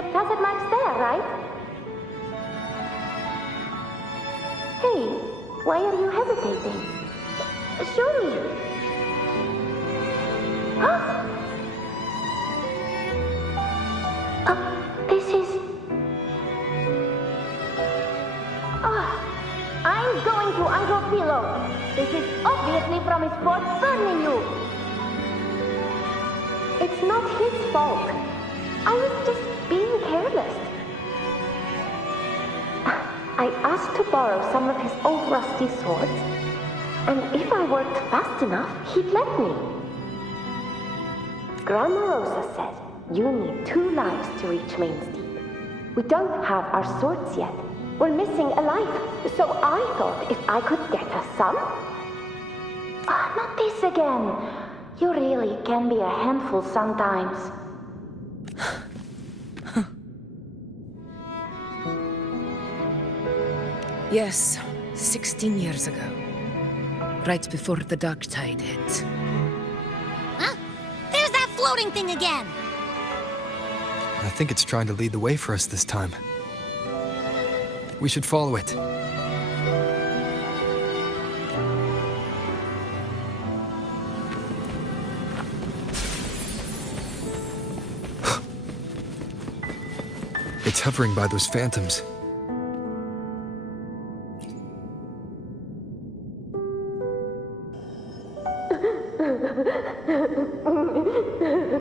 Egypt has it marks there, right? Hey, why are you hesitating? Surely. This is... I'm going to Uncle Philo. This is obviously from his fort burning you. It's not his fault. I was just being careless. I asked to borrow some of his old rusty swords, and if I worked fast enough, he'd let me. Grandma Rosa said you need 2 lives to reach Main's Deep. We don't have our swords yet. We're missing a life, so I thought if I could get us some... not this again. You really can be a handful sometimes. Yes, 16 years ago. Right before the dark tide hit. Huh? There's that floating thing again! I think it's trying to lead the way for us this time. We should follow it. It's hovering by those phantoms.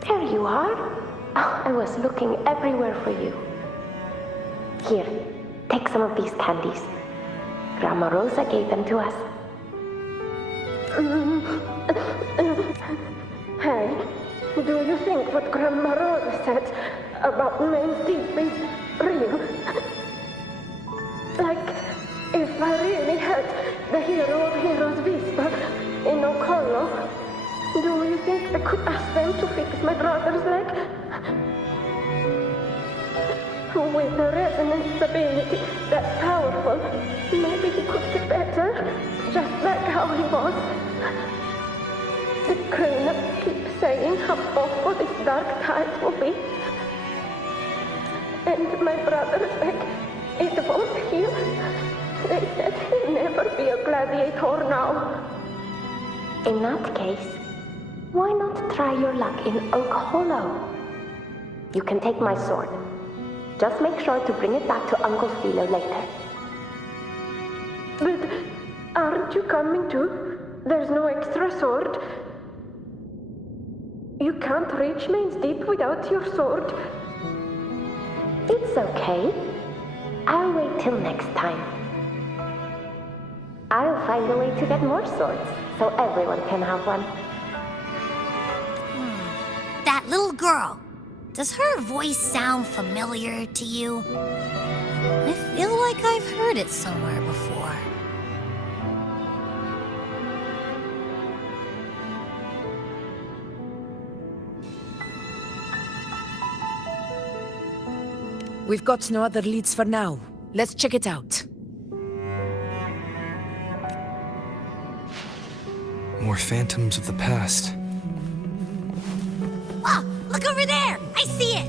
There you are. I was looking everywhere for you. Here, take some of these candies. Grandma Rosa gave them to us. Hey, do you think what Grandma Rosa said about Main's Deep is real? Like, if I really had the hero of heroes whisper in Okolo, do you think I could ask them to fix my brother's leg? With a resonance ability that powerful, maybe he could get better, just like how he was. The grown-ups keep saying how awful this dark tide will be. And my brother's leg, it won't heal. They said he'll never be a gladiator now. In that case, why not try your luck in Oak Hollow? You can take my sword. Just make sure to bring it back to Uncle Philo later. But aren't you coming too? There's no extra sword. You can't reach Main's Deep without your sword. It's okay. I'll wait till next time. I'll find a way to get more swords, so everyone can have one. That little girl. Does her voice sound familiar to you? I feel like I've heard it somewhere before. We've got no other leads for now. Let's check it out. More phantoms of the past. Oh, look over there! I see it!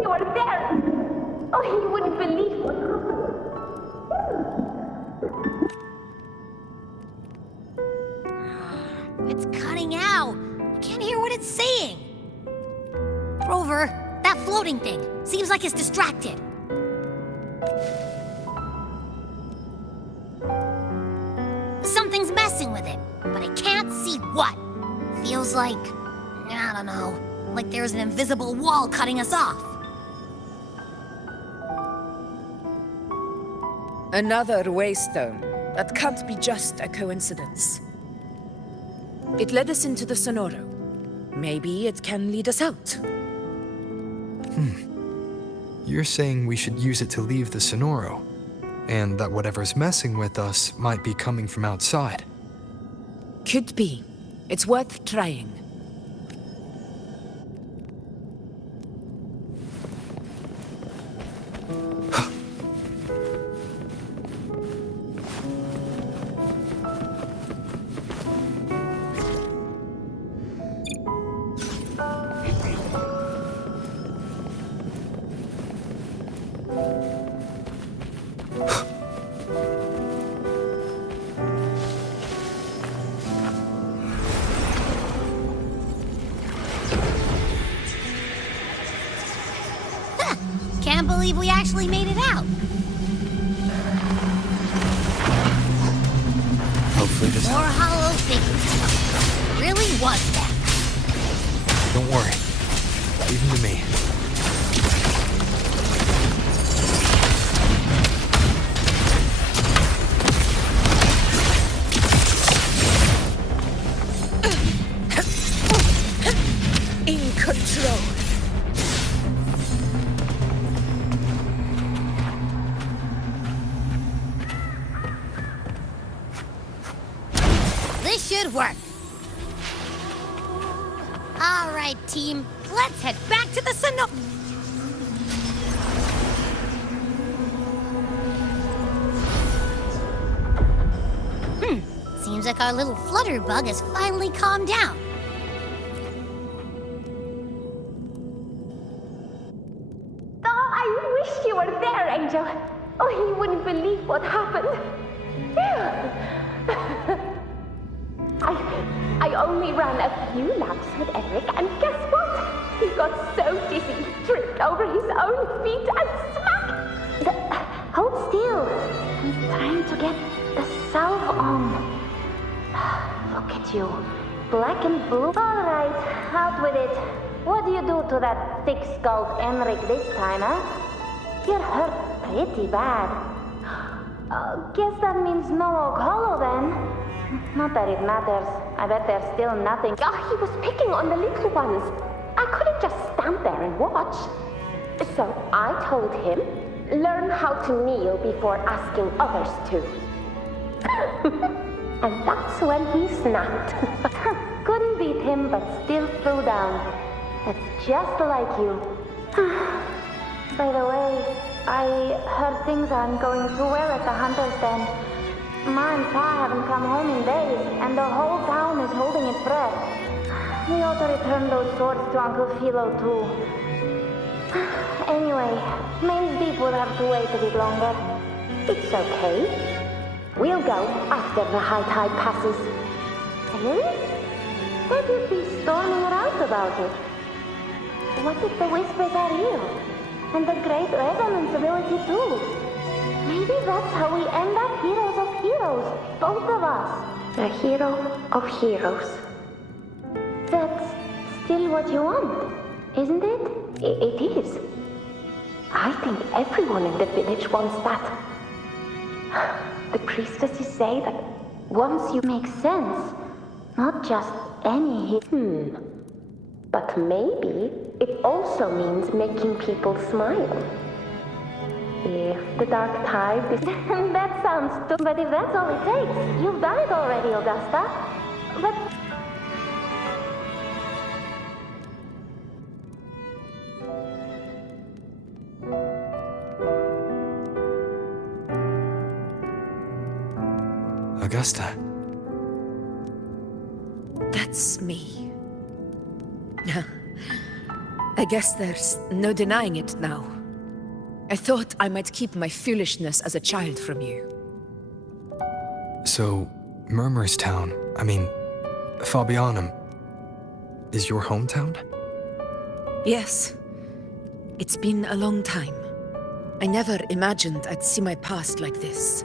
You are there! Oh, you wouldn't believe what... It's cutting out. I can't hear what it's saying. Rover, that floating thing. Seems like it's distracted. Something's messing with it, but I can't see what. Feels like, I don't know, like there's an invisible wall cutting us off. Another waystone. That can't be just a coincidence. It led us into the Sonoro. Maybe it can lead us out. You're saying we should use it to leave the Sonoro, and that whatever's messing with us might be coming from outside. Could be. It's worth trying. believe we actually made it out. Hopefully this More helps. hollow figures. Really was that. Don't worry. Leave them to me. In control. This should work. All right, team. Let's head back to the Sonoro. Seems like our little flutterbug has finally calmed down. Oh, I wish you were there, Angel. Oh, you wouldn't believe what happened. I only ran a few laps with Eric, and guess what? He got so dizzy, tripped over his own feet, and smack! Hold still. I'm trying to get the salve on. Look at you. Black and blue. All right, out with it. What do you do to that thick-skulled Emmerich this time, huh? You're hurt pretty bad. Guess that means no Oak Hollow, then. Not that it matters. I bet there's still nothing. Oh, he was picking on the little ones. I couldn't just stand there and watch. So I told him, learn how to kneel before asking others to. And that's when he snapped. Couldn't beat him, but still threw down. That's just like you. By the way, I heard things aren't going too well at the Hunter's Den. Ma and Pa haven't come home in days, and the whole town is holding its breath. We ought to return those swords to Uncle Philo, too. Anyway, Main's Deep will have to wait a bit longer. It's okay. We'll go after the high tide passes. Really? They would be storming around about it. What if the whispers are real? And the great resonance ability too? Maybe that's how we end up heroes of heroes, both of us. A hero of heroes. That's still what you want, isn't it? It is. I think everyone in the village wants that. The priestesses say that once you make sense, not just any but maybe it also means making people smile. If the dark tide is... That sounds stupid, but if that's all it takes, you've done it already, Augusta. But... Augusta. That's me. I guess there's no denying it now. I thought I might keep my foolishness as a child from you. So, Murmur's town, Fabianum, is your hometown? Yes. It's been a long time. I never imagined I'd see my past like this.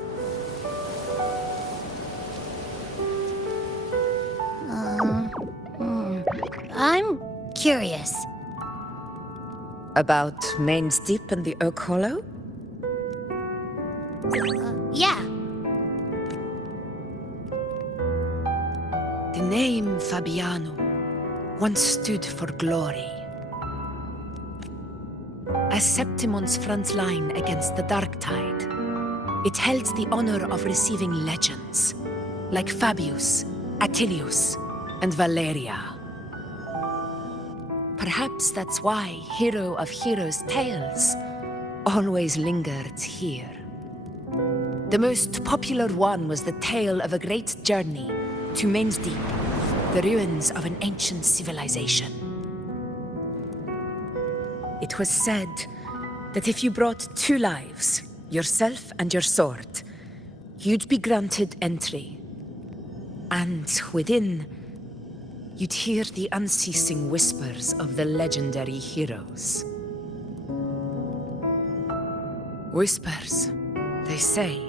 I'm curious. About Main's Deep and the Oak Hollow? Yeah. The name Fabiano once stood for glory. As Septimon's front line against the dark tide, it held the honor of receiving legends, like Fabius, Attilius, and Valeria. Perhaps that's why Hero of Heroes' tales always lingered here. The most popular one was the tale of a great journey to Main's Deep, the ruins of an ancient civilization. It was said that if you brought 2 lives, yourself and your sword, you'd be granted entry. And within, you'd hear the unceasing whispers of the legendary heroes. Whispers, they say.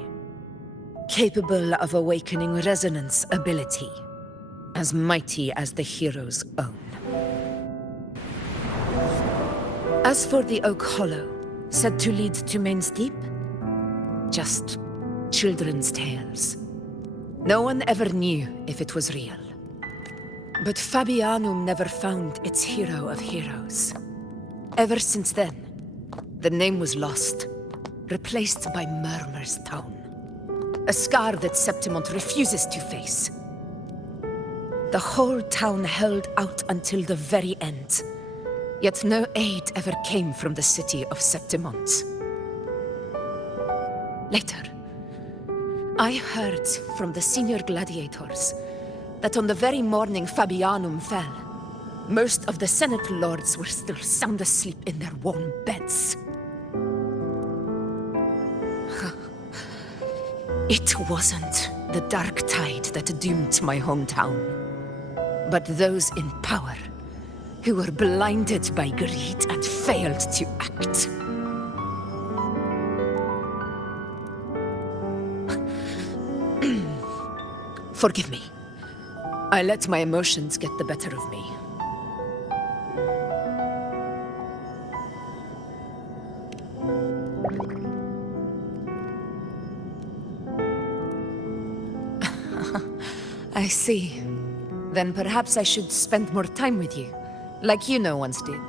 Capable of awakening resonance ability. As mighty as the hero's own. As for the Oak Hollow, said to lead to Main's Deep, just children's tales. No one ever knew if it was real. But Fabianum never found its hero of heroes. Ever since then, the name was lost, replaced by Murmur's Tone. A scar that Septimont refuses to face. The whole town held out until the very end. Yet no aid ever came from the city of Septimont. Later, I heard from the senior gladiators that on the very morning Fabianum fell, most of the Senate lords were still sound asleep in their warm beds. It wasn't the dark tide that doomed my hometown, but those in power who were blinded by greed and failed to act. Forgive me. I let my emotions get the better of me. I see. Then perhaps I should spend more time with you, like Yuno once did.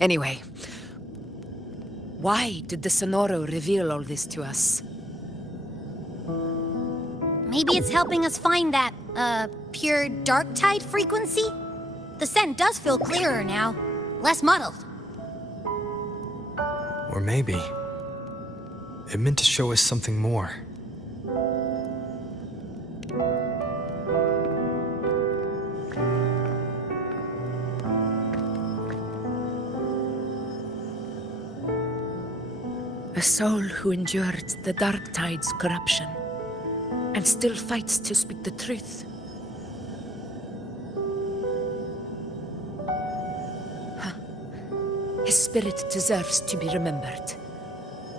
Anyway, why did the Sonoro reveal all this to us? Maybe it's helping us find that, pure dark tide frequency? The scent does feel clearer now, less muddled. Or maybe it meant to show us something more. A soul who endured the dark tide's corruption and still fights to speak the truth. His spirit deserves to be remembered.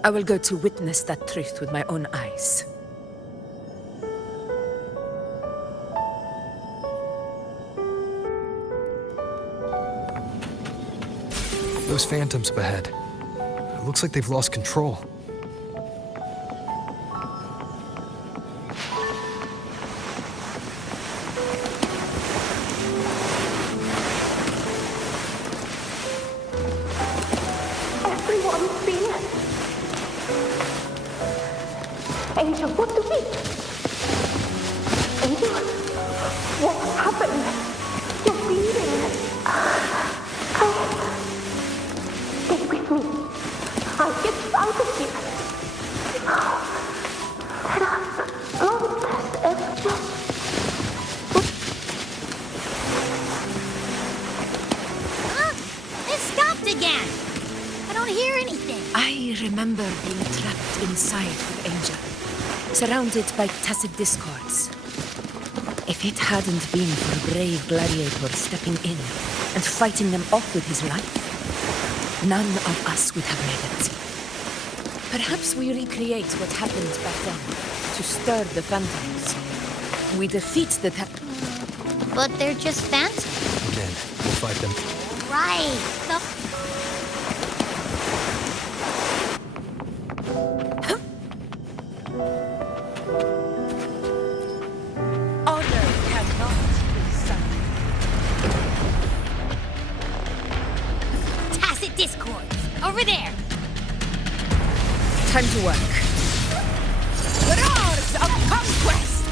I will go to witness that truth with my own eyes. Those phantoms up ahead. It looks like they've lost control. Everyone's been... Angel, what do we... Angel? What happened? You're bleeding. Stay with me. I'll get you out of here. There are monsters everywhere. It stopped again! I don't hear anything. I remember being trapped inside with Angel, surrounded by tacit discords. If it hadn't been for a brave gladiator stepping in and fighting them off with his life, none of us would have made it. Perhaps we recreate what happened back then to stir the phantoms. We defeat the But they're just phantoms. Again, we'll fight them. Right. honor cannot be silenced. Tacit discords. Over there. Time to work. Roars of conquest!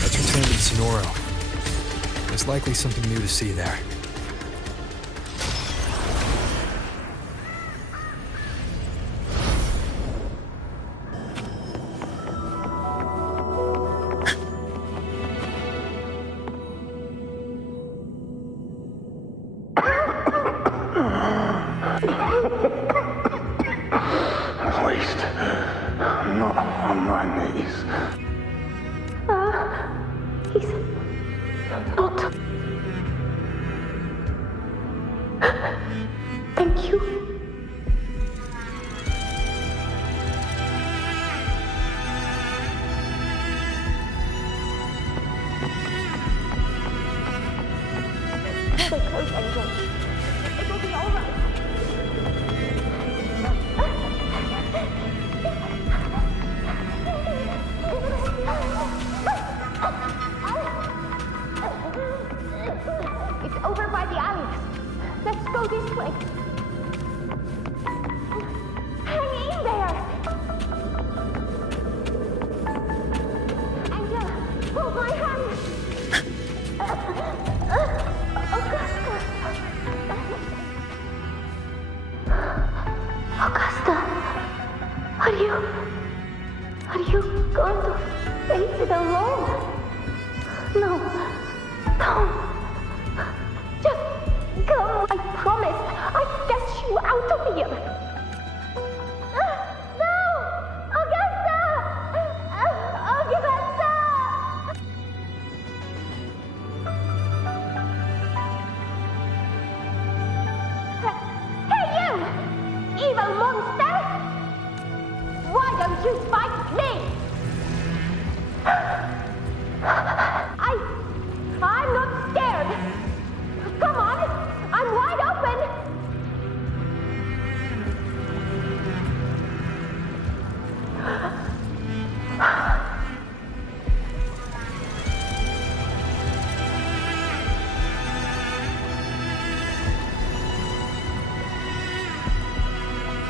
Let's return to the Sonoro. There's likely something new to see there. At least, I'm not on my knees. He's not. Thank you. Stay close, Angel. It will be all right. It's over by the alleys. Let's go this way. Hang in there. Angel, hold my hand. Augusta, are you going to face it alone? No, don't. Just come, I promise. I'll get you out of here. No! Augusta! Augusta! Hey, you! Evil monster! Why don't you fight me? I'm not scared. Come on, I'm wide open.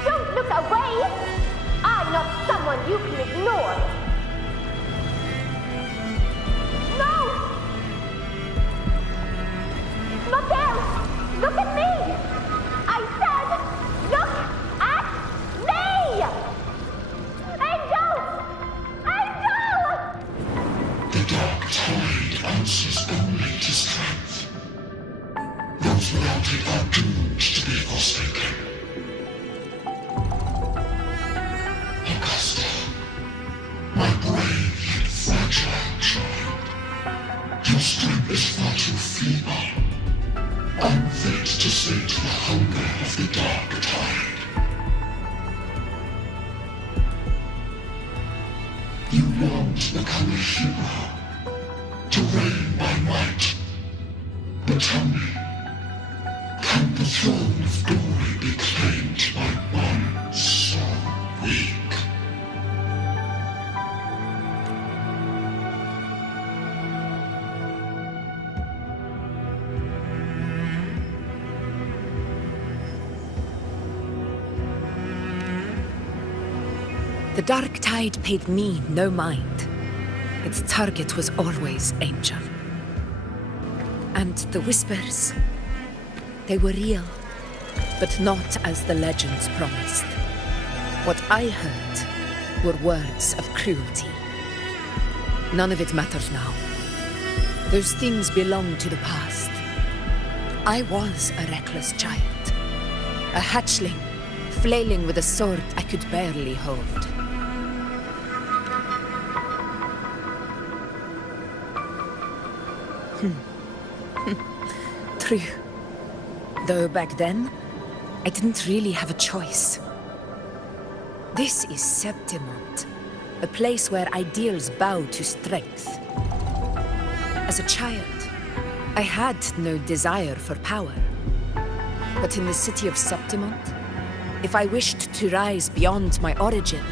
Don't look away. I'm not someone you can ignore. No! Not there! Look at me! I said, look at me! Angel! Angel! The dark tide answers only to strength. Those without it are doomed to be forsaken. Augusta, my brave yet fragile child. Your strength is far too feeble. Unfit to sate the hunger of the dark tide. You long to become a hero, to reign by might. But tell me, can the throne of glory be claimed by one so weak? The dark tide paid me no mind. Its target was always Angel. And the whispers, they were real, but not as the legends promised. What I heard were words of cruelty. None of it matters now. Those things belong to the past. I was a reckless child, a hatchling, flailing with a sword I could barely hold. True. Though back then, I didn't really have a choice. This is Septimont, a place where ideals bow to strength. As a child, I had no desire for power. But in the city of Septimont, if I wished to rise beyond my origin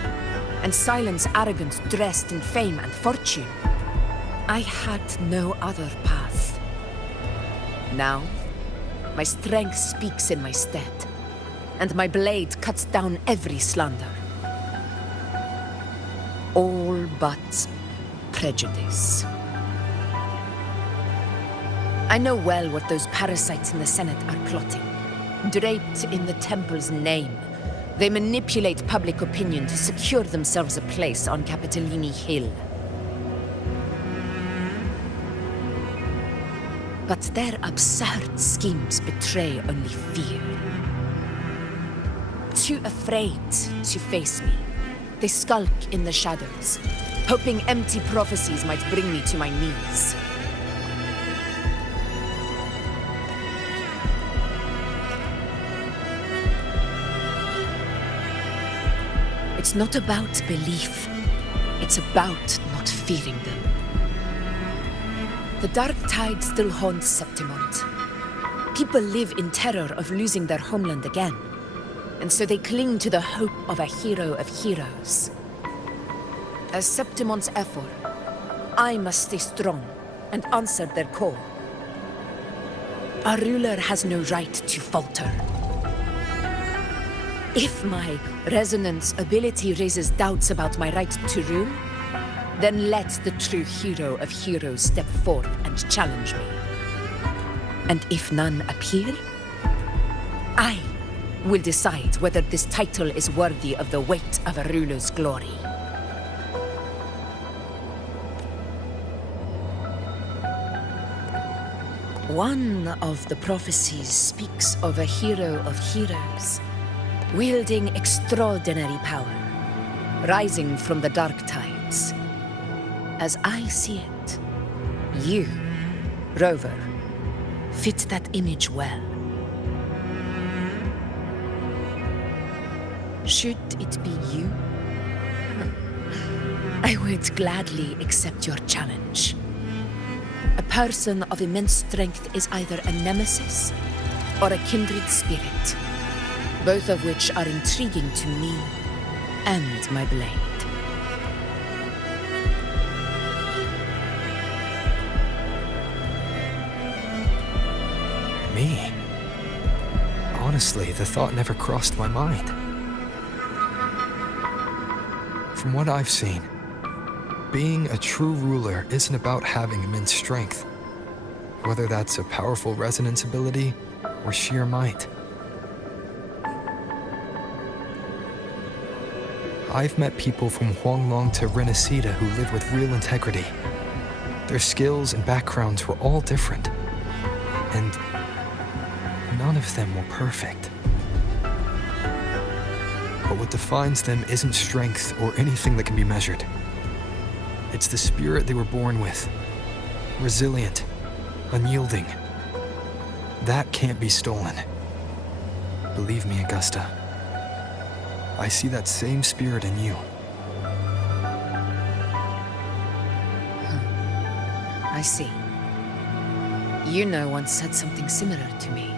and silence arrogance dressed in fame and fortune, I had no other path. Now, my strength speaks in my stead, and my blade cuts down every slander. All but prejudice. I know well what those parasites in the Senate are plotting. Draped in the temple's name, they manipulate public opinion to secure themselves a place on Capitolini Hill. But their absurd schemes betray only fear. too afraid to face me. They skulk in the shadows, hoping empty prophecies might bring me to my knees. It's not about belief. It's about not fearing them. The dark tide still haunts Septimont. People live in terror of losing their homeland again, and so they cling to the hope of a hero of heroes. As Septimont's effort, I must stay strong and answer their call. A ruler has no right to falter. If my resonance ability raises doubts about my right to rule, then let the true hero of heroes step forth and challenge me. And if none appear, I will decide whether this title is worthy of the weight of a ruler's glory. One of the prophecies speaks of a hero of heroes, wielding extraordinary power, rising from the dark tides. As I see it, you, Rover, fit that image well. Should it be you, I would gladly accept your challenge. A person of immense strength is either a nemesis or a kindred spirit, both of which are intriguing to me and my blade. Me? Honestly, the thought never crossed my mind. From what I've seen, being a true ruler isn't about having immense strength, whether that's a powerful resonance ability or sheer might. I've met people from Huanglong to Renacida who lived with real integrity. Their skills and backgrounds were all different, and none of them were perfect. But what defines them isn't strength or anything that can be measured. It's the spirit they were born with. Resilient, unyielding. That can't be stolen. Believe me, Augusta. I see that same spirit in you. I see. Yuno once said something similar to me.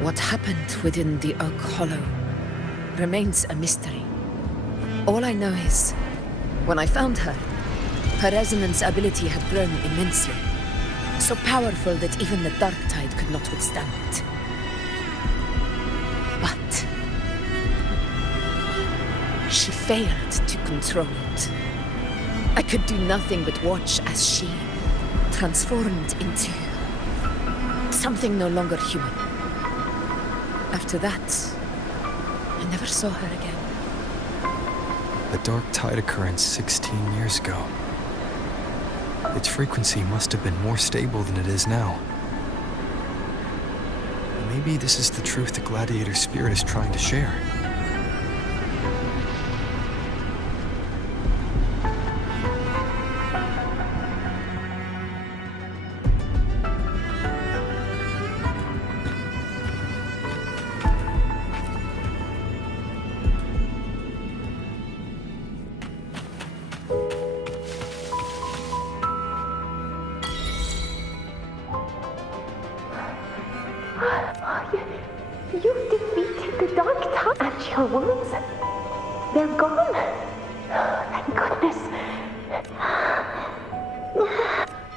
What happened within the Oak Hollow remains a mystery. All I know is, when I found her, her resonance ability had grown immensely, so powerful that even the dark tide could not withstand it. But she failed to control it. I could do nothing but watch as she transformed into something no longer human. After that, I never saw her again. A dark tide occurrence 16 years ago. Its frequency must have been more stable than it is now. Maybe this is the truth the gladiator spirit is trying to share. You defeated the dark tide and your wounds. They're gone. Thank goodness.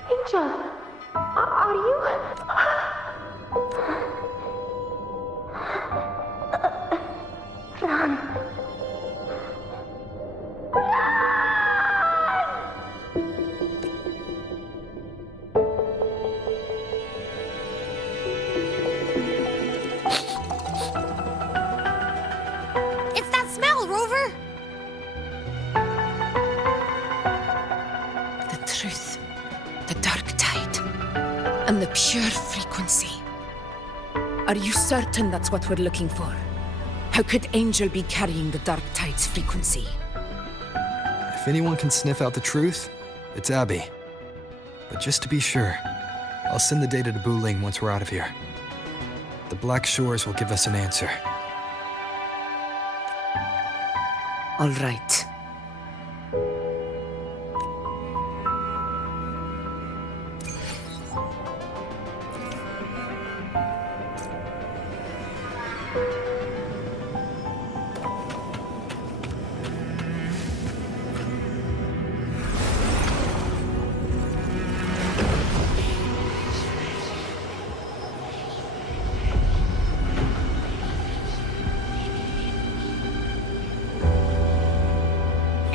Angel, are you? Run. And the pure frequency. Are you certain that's what we're looking for? How could Angel be carrying the Dark Tide's frequency? If anyone can sniff out the truth, it's Abby. But just to be sure, I'll send the data to Buling once we're out of here. The Black Shores will give us an answer. All right.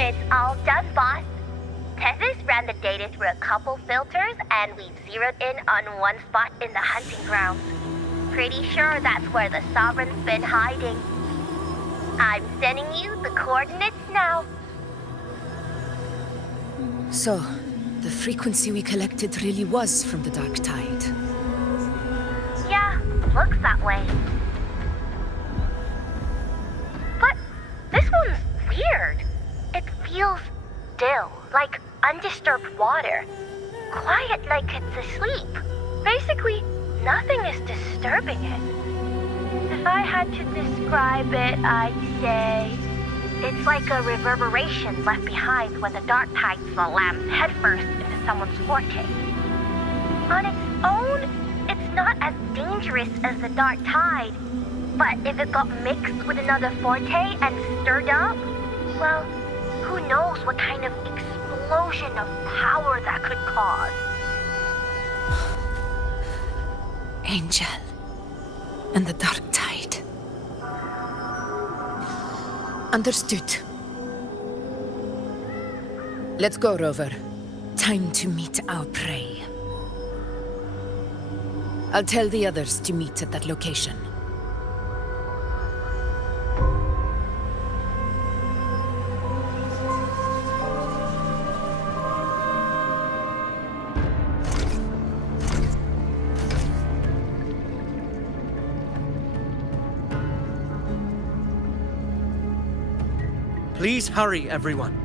It's all done, boss. Tethys ran the data through a couple filters, and we've zeroed in on one spot in the hunting grounds. Pretty sure that's where the Sovereign's been hiding. I'm sending you the coordinates now. So, the frequency we collected really was from the Dark Tide. Yeah, looks that way. But this one's weird. It feels still, like undisturbed water. Quiet like it's asleep. Basically, nothing is disturbing it. If I had to describe it, I'd say it's like a reverberation left behind when the Dark Tide slams headfirst into someone's forte. On its own, it's not as dangerous as the Dark Tide, but if it got mixed with another forte and stirred up, well, who knows what kind of explosion of power that could cause. Angel. And the Dark Tide. Understood. Let's go, Rover. Time to meet our prey. I'll tell the others to meet at that location. Please hurry, everyone.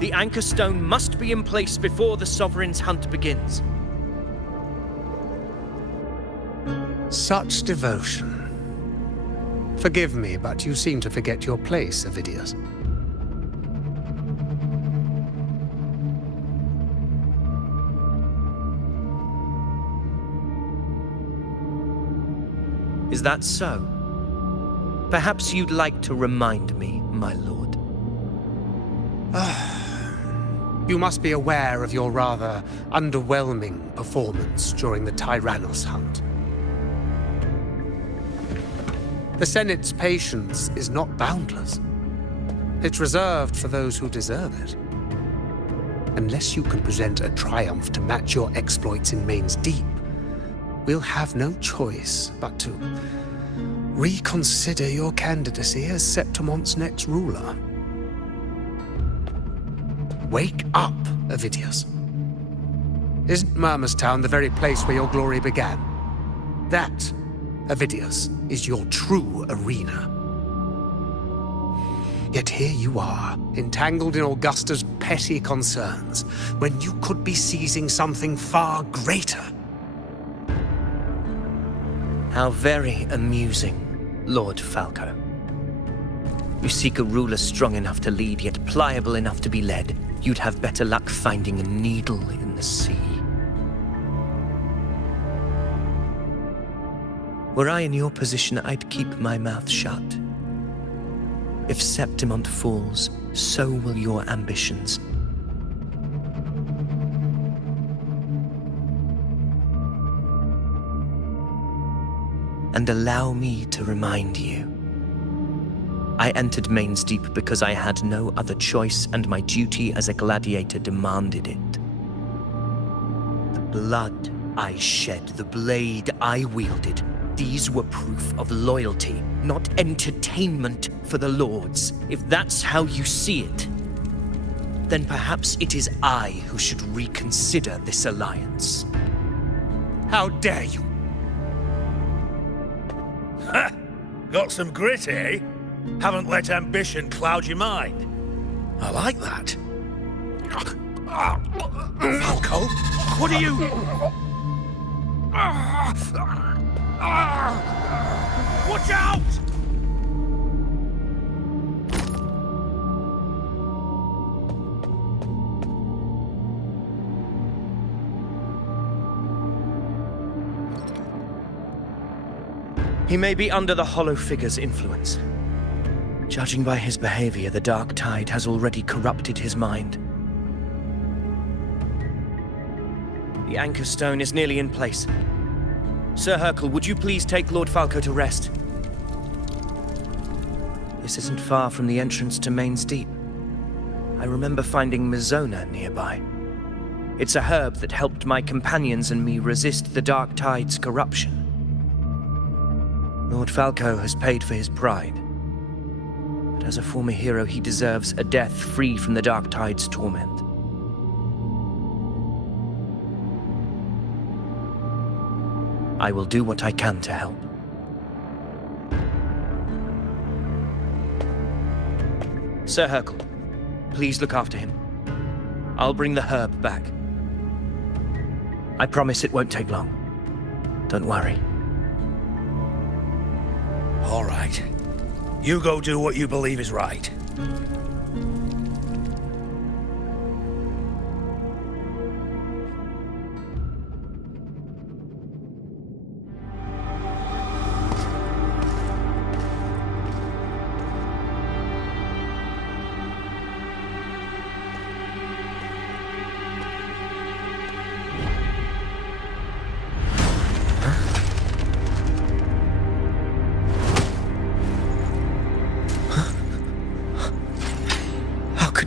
The Anchor Stone must be in place before the Sovereign's hunt begins. Such devotion. Forgive me, but you seem to forget your place, Avidius. Is that so? Perhaps you'd like to remind me, my lord. You must be aware of your rather underwhelming performance during the Tyrannos hunt. The Senate's patience is not boundless. It's reserved for those who deserve it. Unless you can present a triumph to match your exploits in Main's Deep, we'll have no choice but to reconsider your candidacy as Septimon's next ruler. Wake up, Avidius. Isn't Murmustown the very place where your glory began? That, Avidius, is your true arena. Yet here you are, entangled in Augusta's petty concerns, when you could be seizing something far greater. How very amusing, Lord Falco. You seek a ruler strong enough to lead, yet pliable enough to be led. You'd have better luck finding a needle in the sea. Were I in your position, I'd keep my mouth shut. If Septimont falls, so will your ambitions. And allow me to remind you. I entered Main's Deep because I had no other choice, and my duty as a gladiator demanded it. The blood I shed, the blade I wielded, these were proof of loyalty, not entertainment for the Lords. If that's how you see it, then perhaps it is I who should reconsider this alliance. How dare you? Got some grit, eh? Haven't let ambition cloud your mind. I like that. Falco, what are you... Watch out! He may be under the Hollow Figure's influence. Judging by his behavior, the Dark Tide has already corrupted his mind. The Anchor Stone is nearly in place. Sir Hercule, would you please take Lord Falco to rest? This isn't far from the entrance to Main's Deep. I remember finding Mizona nearby. It's a herb that helped my companions and me resist the Dark Tide's corruption. Lord Falco has paid for his pride. But as a former hero, he deserves a death free from the Dark Tide's torment. I will do what I can to help. Sir Hercule, please look after him. I'll bring the herb back. I promise it won't take long. Don't worry. All right. You go do what you believe is right.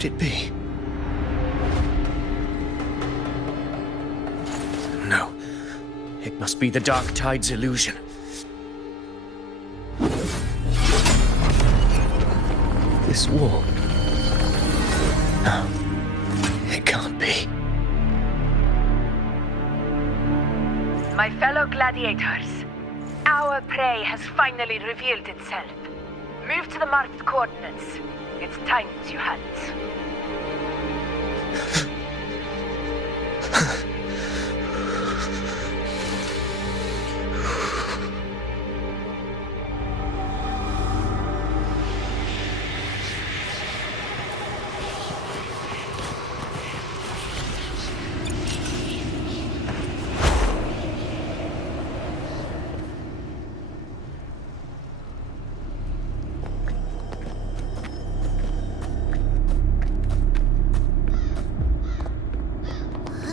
It be? No. It must be the Dark Tide's illusion. This wall. No. It can't be. My fellow gladiators, our prey has finally revealed itself. Move to the marked coordinates. It's time to hunt.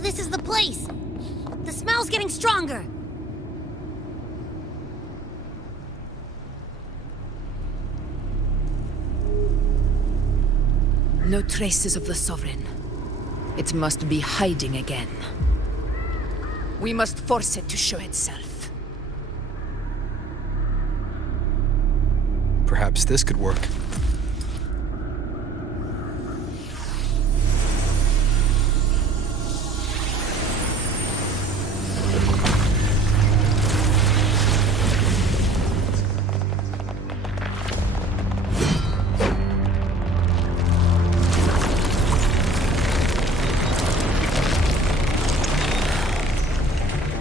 This is the place! The smell's getting stronger! No traces of the Sovereign. It must be hiding again. We must force it to show itself. Perhaps this could work.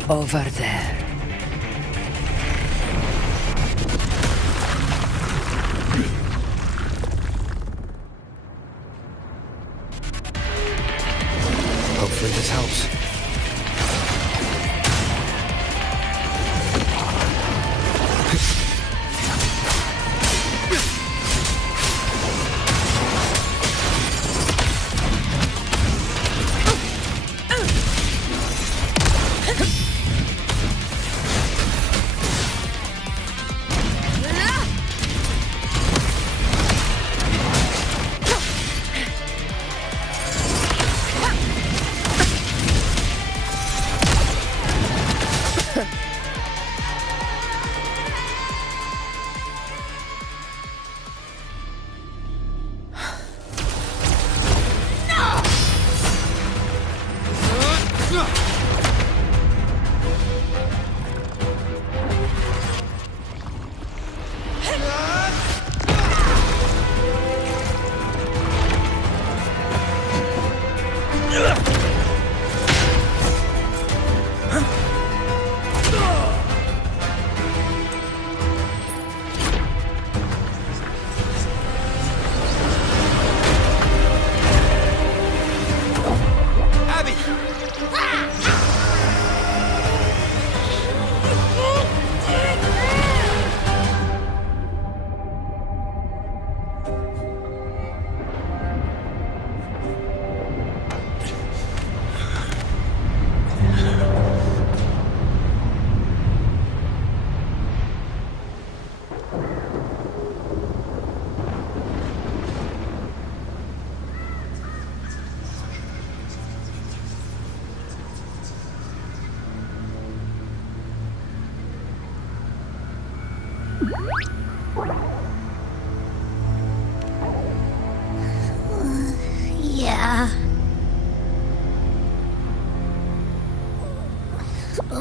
Over there. Hopefully this helps.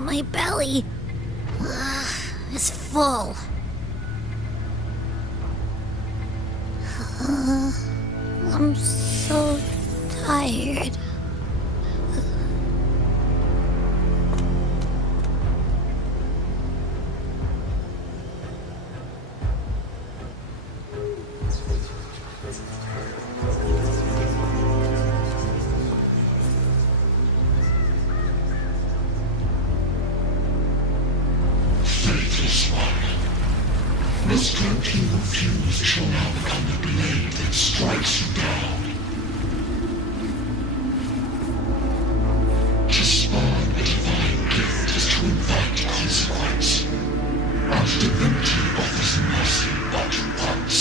my belly is full. I'm so tired. Faithless one. This cloak you refused shall now become the blade that strikes you down. To spawn a divine gift is to invite consequence. And divinity offers mercy but once.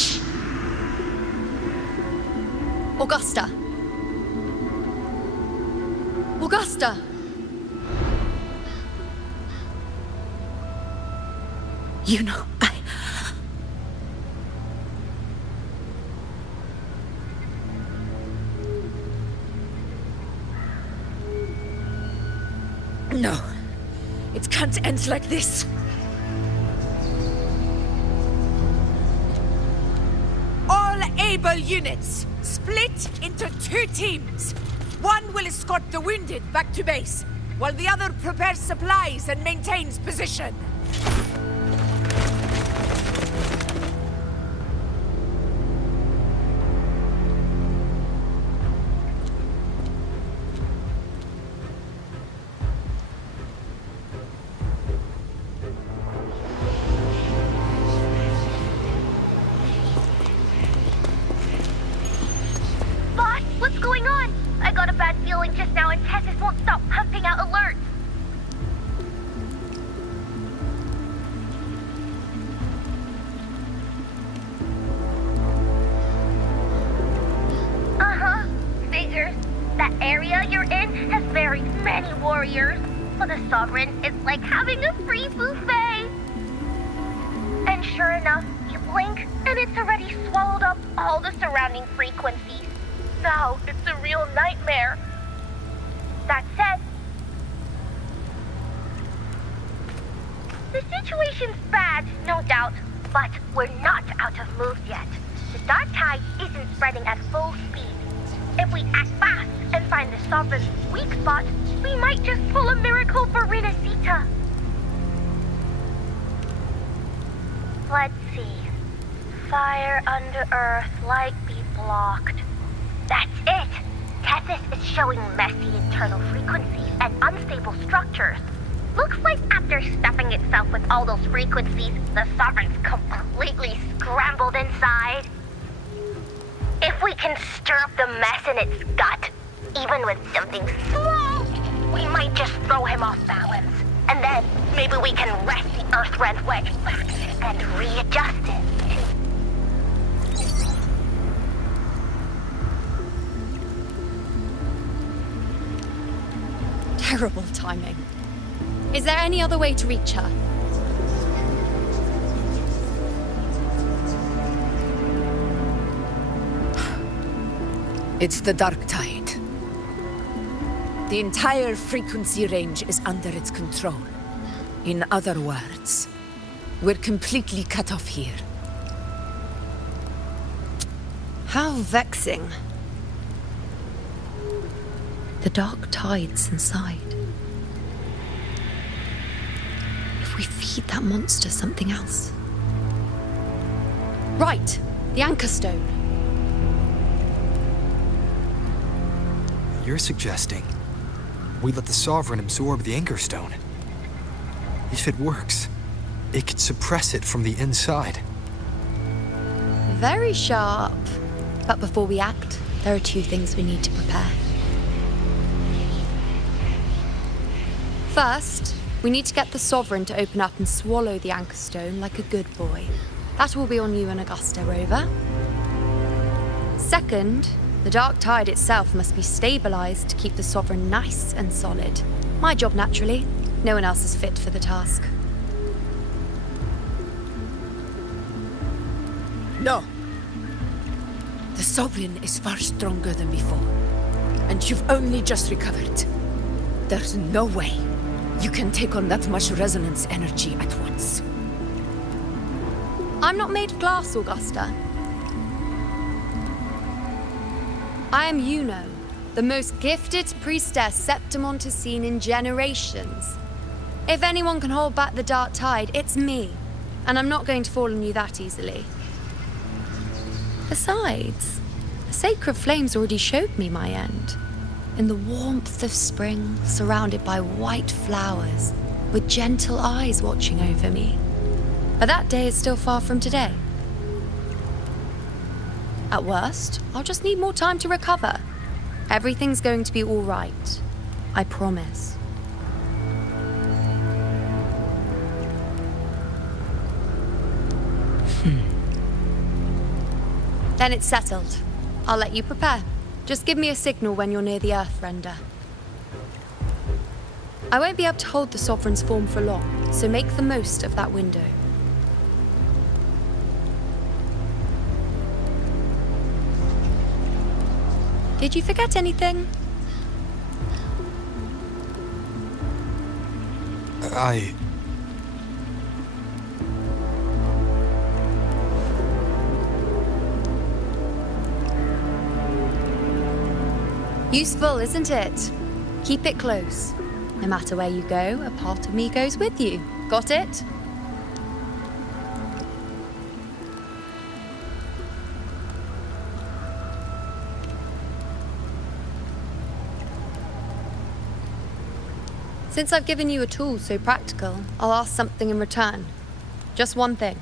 Augusta! Augusta! You know, No. It can't end like this. All able units, split into 2 teams. One will escort the wounded back to base, while the other prepares supplies and maintains position. Boss, what's going on? I got a bad feeling just now and Tessus won't stop pumping out alerts. Uh-huh. Figures. That area you're in has very many warriors. For the Sovereign, it's like having a free buffet. And sure enough, you blink, and it's already swallowed up all the surrounding frequencies. Now it's a real nightmare. That said, the situation's bad, no doubt, but we're not out of moves yet. The dark tide isn't spreading at full speed. If we act fast and find the Sovereign's weak spot, we might just pull a miracle for Renacita. Let's see. Fire under earth, light be blocked. That's it! Tessus is showing messy internal frequencies and unstable structures. Looks like after stuffing itself with all those frequencies, the Sovereign's completely scrambled inside. If we can stir up the mess in its gut, even with something small, we might just throw him off balance. And then maybe we can wrest the Earth-Rend wedge back and readjust it. terrible timing. Is there any other way to reach her? It's the dark tide. The entire frequency range is under its control. In other words, we're completely cut off here. How vexing. The dark tide's inside. If we feed that monster something else. Right, the anchor stone. You're suggesting we let the Sovereign absorb the Anchor Stone. If it works, it could suppress it from the inside. Very sharp. But before we act, there are two things we need to prepare. First, we need to get the Sovereign to open up and swallow the Anchor Stone like a good boy. That will be on you and Augusta, Rover. Second, the dark tide itself must be stabilized to keep the Sovereign nice and solid. My job, naturally. No one else is fit for the task. No. The Sovereign is far stronger than before. And you've only just recovered. There's no way you can take on that much resonance energy at once. I'm not made of glass, Augusta. I am Juno, the most gifted priestess Septimont has seen in generations. If anyone can hold back the dark tide, it's me. And I'm not going to fall on you that easily. Besides, the sacred flames already showed me my end. In the warmth of spring, surrounded by white flowers, with gentle eyes watching over me. But that day is still far from today. At worst, I'll just need more time to recover. Everything's going to be all right. I promise. Then it's settled. I'll let you prepare. Just give me a signal when you're near the Earthrender. I won't be able to hold the Sovereign's form for long, so make the most of that window. Did you forget anything? Useful, isn't it? Keep it close. No matter where you go, a part of me goes with you. Got it? Since I've given you a tool so practical, I'll ask something in return. Just one thing.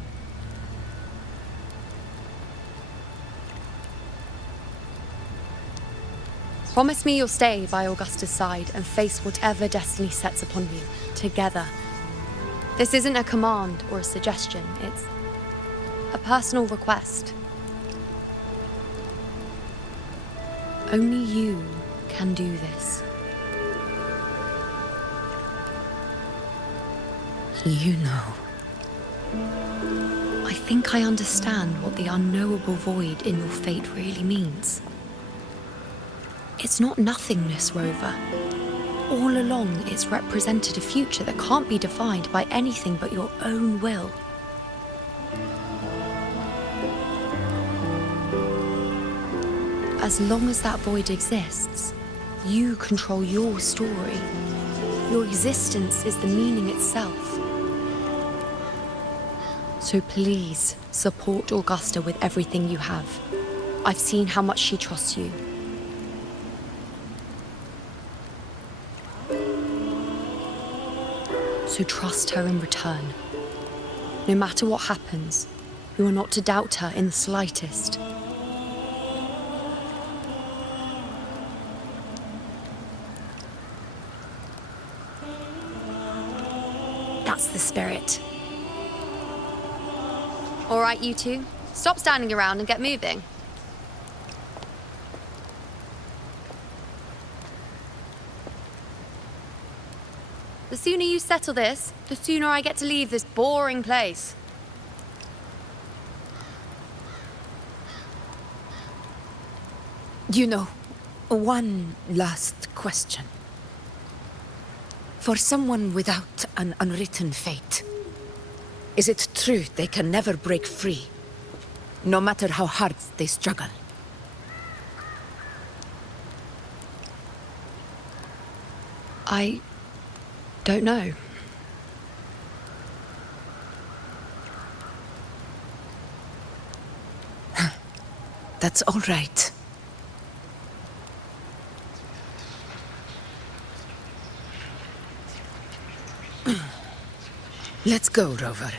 Promise me you'll stay by Augusta's side and face whatever destiny sets upon you, together. This isn't a command or a suggestion, it's a personal request. Only you can do this. You know. I think I understand what the unknowable void in your fate really means. It's not nothingness, Rover. All along, it's represented a future that can't be defined by anything but your own will. As long as that void exists, you control your story. Your existence is the meaning itself. So please, support Augusta with everything you have. I've seen how much she trusts you. So trust her in return. No matter what happens, you are not to doubt her in the slightest. That's the spirit. All right, you two. Stop standing around and get moving. The sooner you settle this, the sooner I get to leave this boring place. You know, one last question. For someone without an unwritten fate, is it true they can never break free, no matter how hard they struggle? I don't know. That's all right. Let's go, Rover.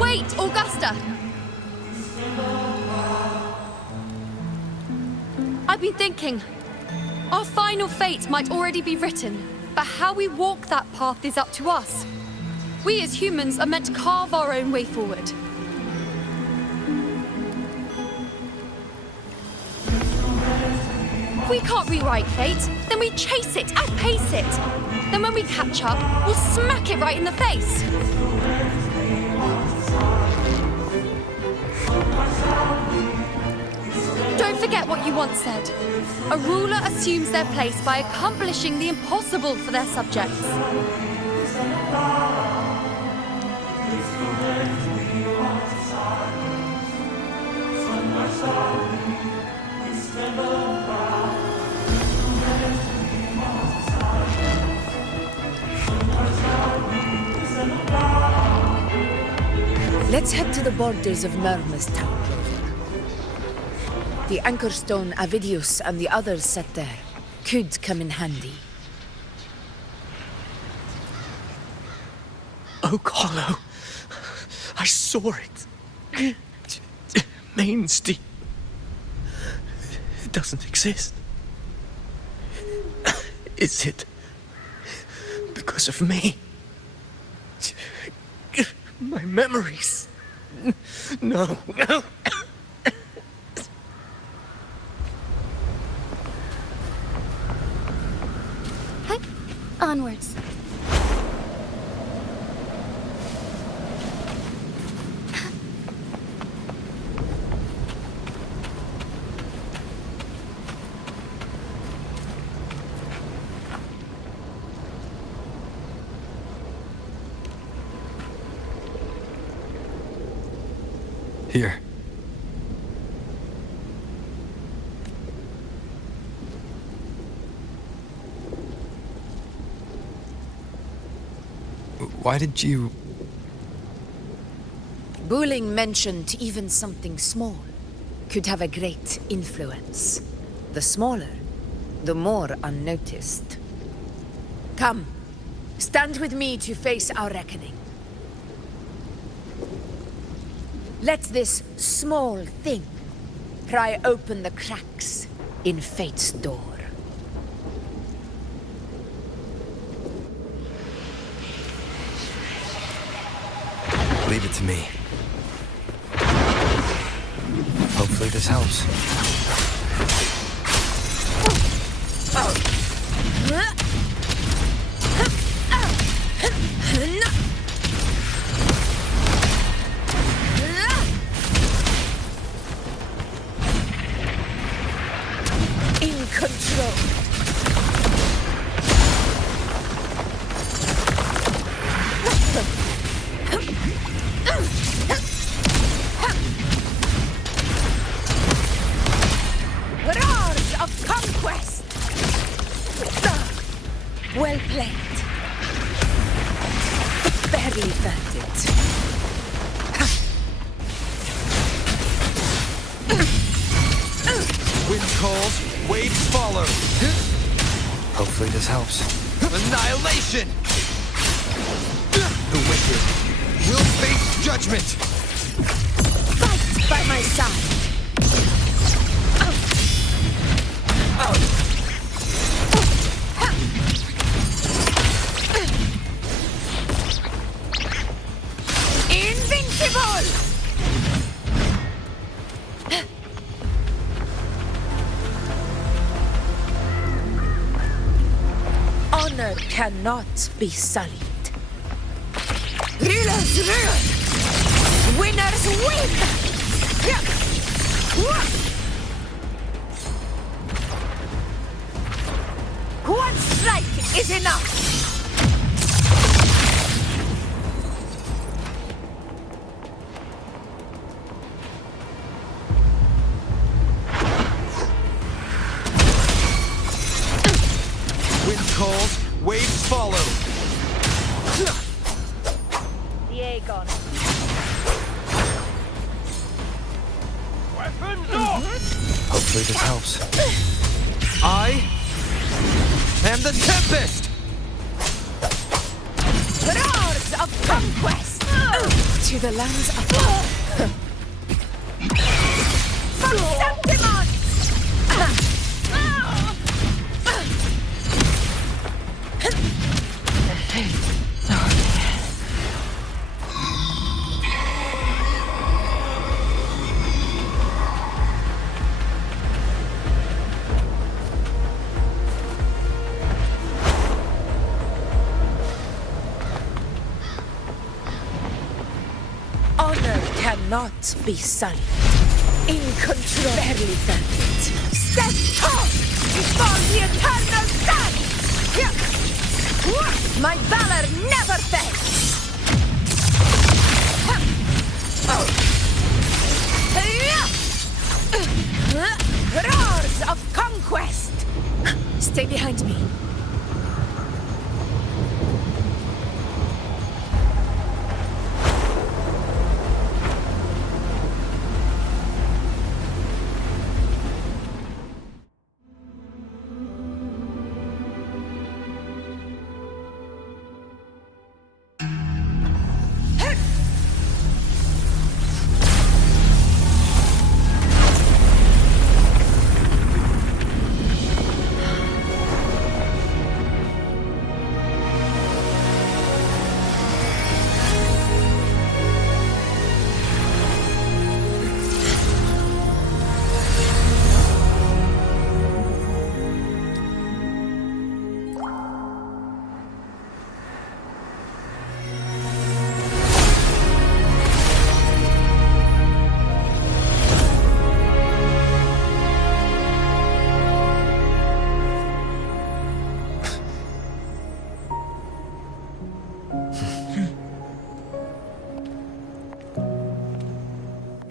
Wait, Augusta! I've been thinking. Our final fate might already be written. But how we walk that path is up to us. We as humans are meant to carve our own way forward. If we can't rewrite fate, then we chase it, outpace it. Then when we catch up, we'll smack it right in the face. Don't forget what you once said. A ruler assumes their place by accomplishing the impossible for their subjects. Let's head to the borders of Myrma's town, Rover. The anchor stone Avidius and the others set there could come in handy. Oak Hollow. I saw it. Main's Deep. It doesn't exist. Is it because of me? My memories. No. Onwards. Here. Why did you... Booling mentioned even something small could have a great influence. The smaller, the more unnoticed. Come, stand with me to face our reckoning. Let this small thing pry open the cracks in fate's door. Leave it to me. Hopefully this helps. In control. Roars of conquest! Well played. Barely felt it. Wind calls, waves follow. Hopefully this helps. Annihilation! The wicked will face judgment! Fight by my side. Invincible! Honor cannot be sullied. Rulers rule! Winners win! One strike is enough! Wind calls, waves follow. Diego. Hopefully this helps. I am the Tempest! Roars of conquest! To the lands above. From Septimon! cannot be sullied. Incontrovertibly felt. Step tall before the eternal sun! My valor never fails! Roars of conquest! Stay behind me.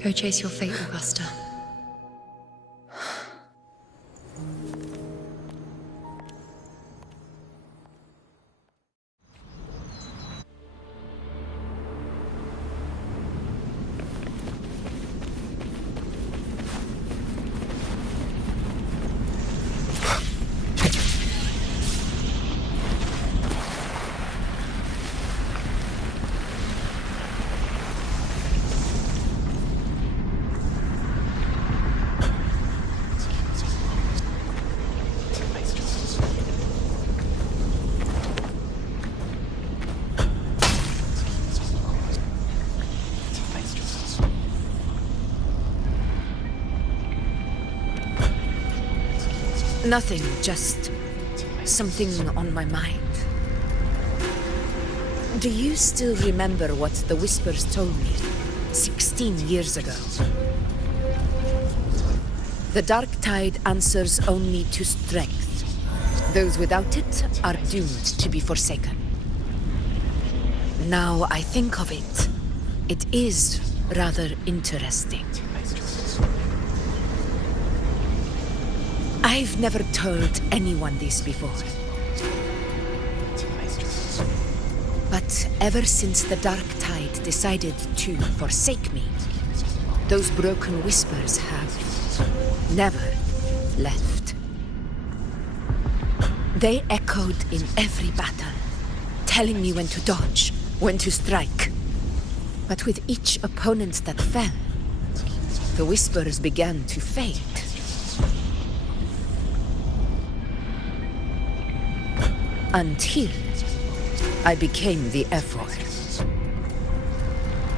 Go chase your fate, Augusta. Nothing, just something on my mind. Do you still remember what the Whispers told me 16 years ago? The Dark Tide answers only to strength. Those without it are doomed to be forsaken. Now I think of it, it is rather interesting. I've never told anyone this before. But ever since the Dark Tide decided to forsake me, those broken whispers have never left. They echoed in every battle, telling me when to dodge, when to strike. But with each opponent that fell, the whispers began to fade. Until I became the F-word.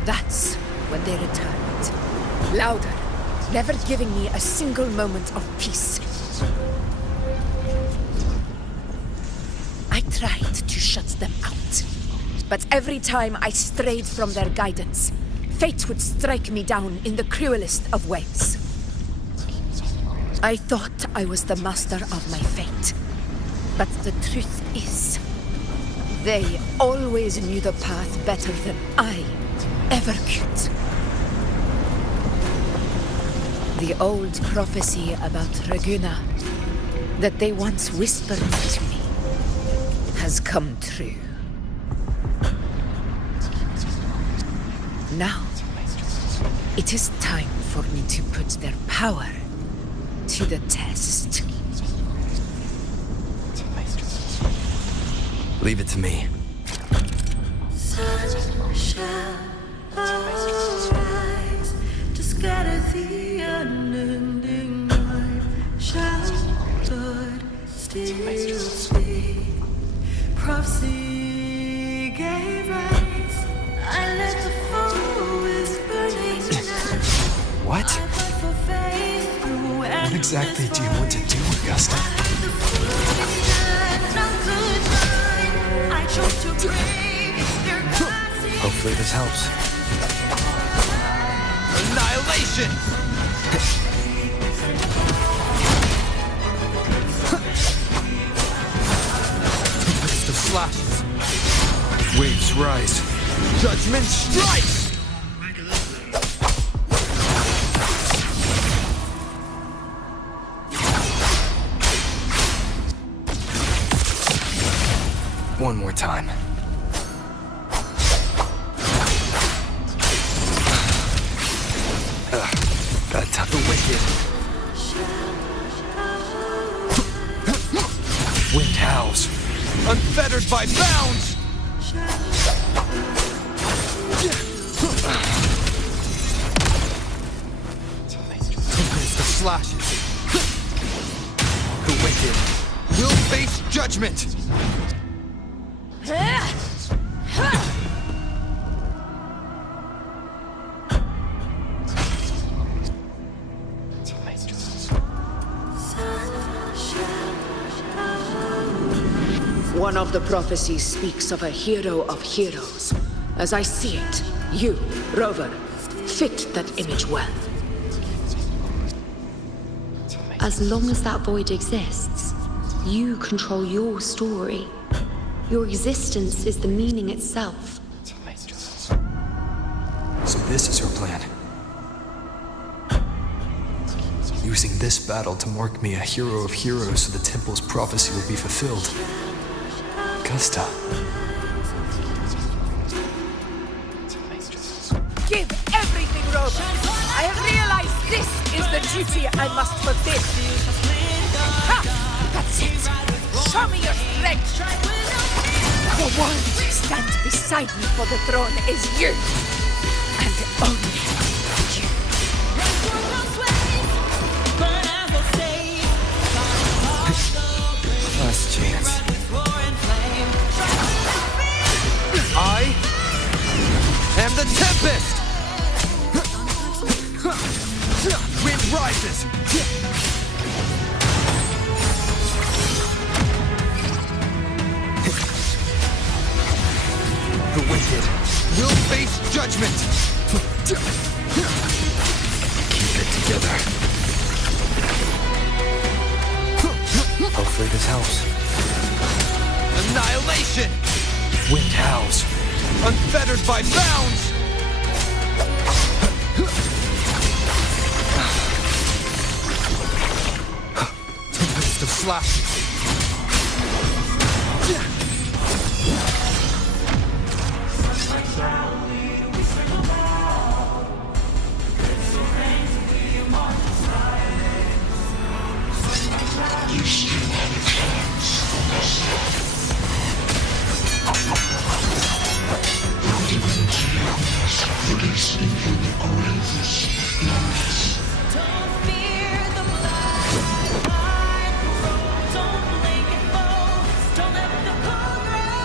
That's when they returned. Louder, never giving me a single moment of peace. I tried to shut them out, but every time I strayed from their guidance, fate would strike me down in the cruelest of ways. I thought I was the master of my fate. But the truth is, they always knew the path better than I ever could. The old prophecy about Reguna, that they once whispered to me, has come true. Now, it is time for me to put their power to the test. Leave it to me. Sun shall arise to scatter the unending night. Shall Lord still speak? Prophecy gave rise. I let the foe with burning knives. What? I fight for faith through What exactly do you want to do, Augusta? Hopefully this helps. Annihilation! Tempest of slashes. Waves rise. Judgment strikes! One more time. Gotta tap the wicked. Wind howls, unfettered by bounds! Tempest of slashes. The wicked will face judgment! One of the prophecies speaks of a hero of heroes. As I see it, you, Rover, fit that image well. As long as that void exists, you control your story. Your existence is the meaning itself. So this is her plan. Using this battle to mark me a hero of heroes so the temple's prophecy will be fulfilled. Gusta. Give everything, Rover. I have realized this is the duty I must fulfill. Ha! That's it. Show me your strength. The one to stand beside me for the throne is you. And only you. Last chance. I am the Tempest! Wind rises! The wicked will face judgment! Keep it together. Hopefully this helps. Annihilation! Wind howls, unfettered by bounds! Tempest of slashes. You still have a chance for yourself. Release into the gravest illness. Don't fear the blood. Like a roll. Don't make it fall. Don't let the cold run.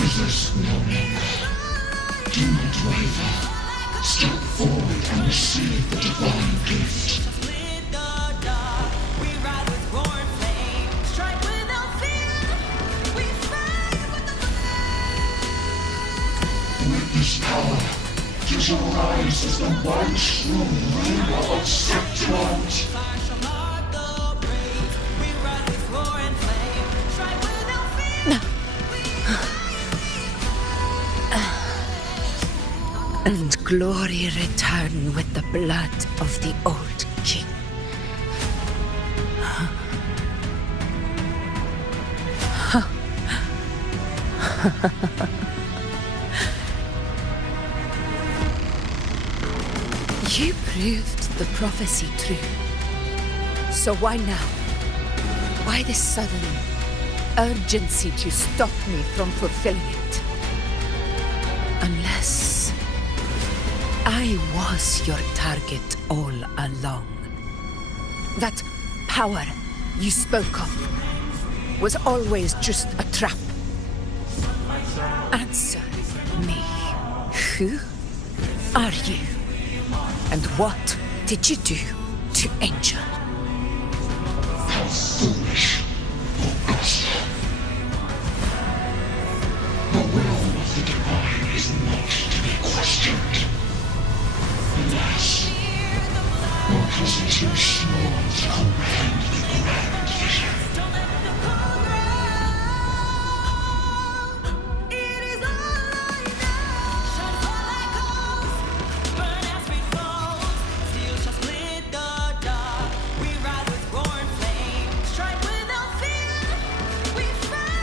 Resist no longer. Do not waver. Step forward and receive the divine gift. Split the dark. We ride with roaring flame. Strike without fear. We fight with the Witness power. Visualize as the white room ruler of Septuagint. fire shall mark the brave. We ride with roaring flame. Strike without fear. And glory return with the blood of the old king. You proved the prophecy true. So why now? Why this sudden urgency to stop me from fulfilling it? Unless I was your target all along. That power you spoke of was always just a trap. Answer me. Who are you? And what did you do to Angel? How foolish, Augusta. The will of the divine is not to be questioned. And I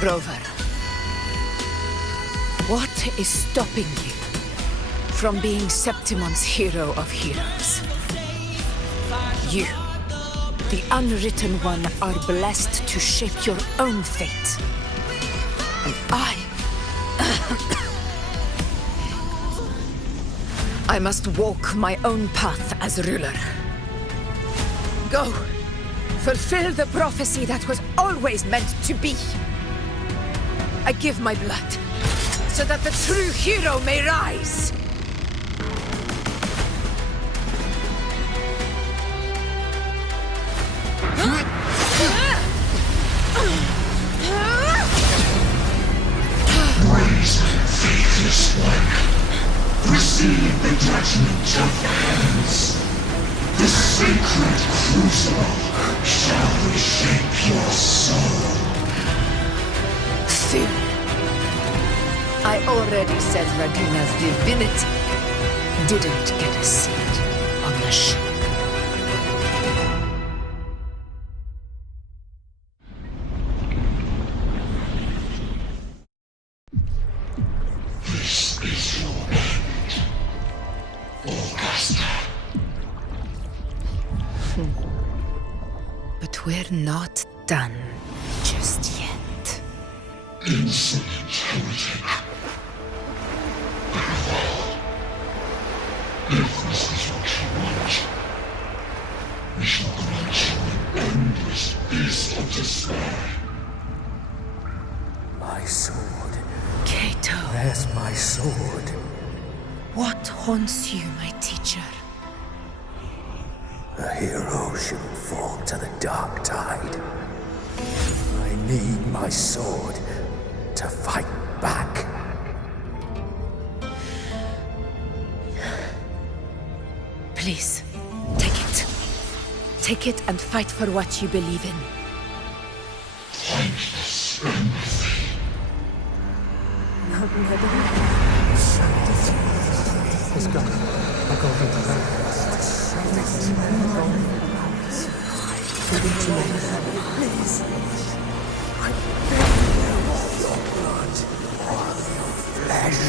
Rover, what is stopping you from being Septimon's hero of heroes? You, the unwritten one, are blessed to shape your own fate. And I must walk my own path as ruler. Go, fulfill the prophecy that was always meant to be. I give my blood, so that the true hero may rise. Brazen, faithless one, receive the judgment of hands. The sacred crucible shall reshape your soul. Fool. I already said Raguna's divinity didn't get a seat on the ship. This is your end, Augusta. But we're not done just yet. Insolent heretic. Very well. If this is what you want, we shall grant you an endless feast of despair. My sword. Cato. Where's my sword? What haunts you, my teacher? A hero shouldn't fall to the dark tide. I need my sword to fight back. Please, take it. Take it and fight for what you believe in. Thankless empathy. Let's go. I'll go get the Please. I beg you, your blood, your flesh.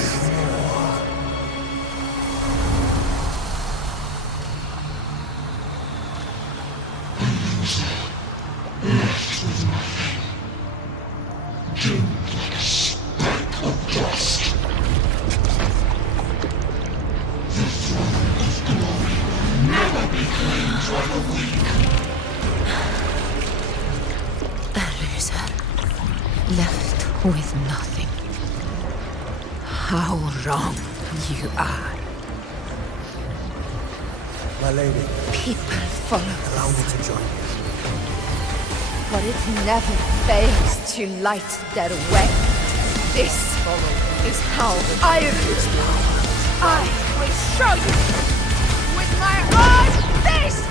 Left with nothing. Doomed like a speck of dust. The throne of glory never be claimed by the weak. A loser, left with nothing. How wrong you are. My lady. People follow Allow me to join you. For it never fails to light their way. This is how I use power. I will show you with my own fist!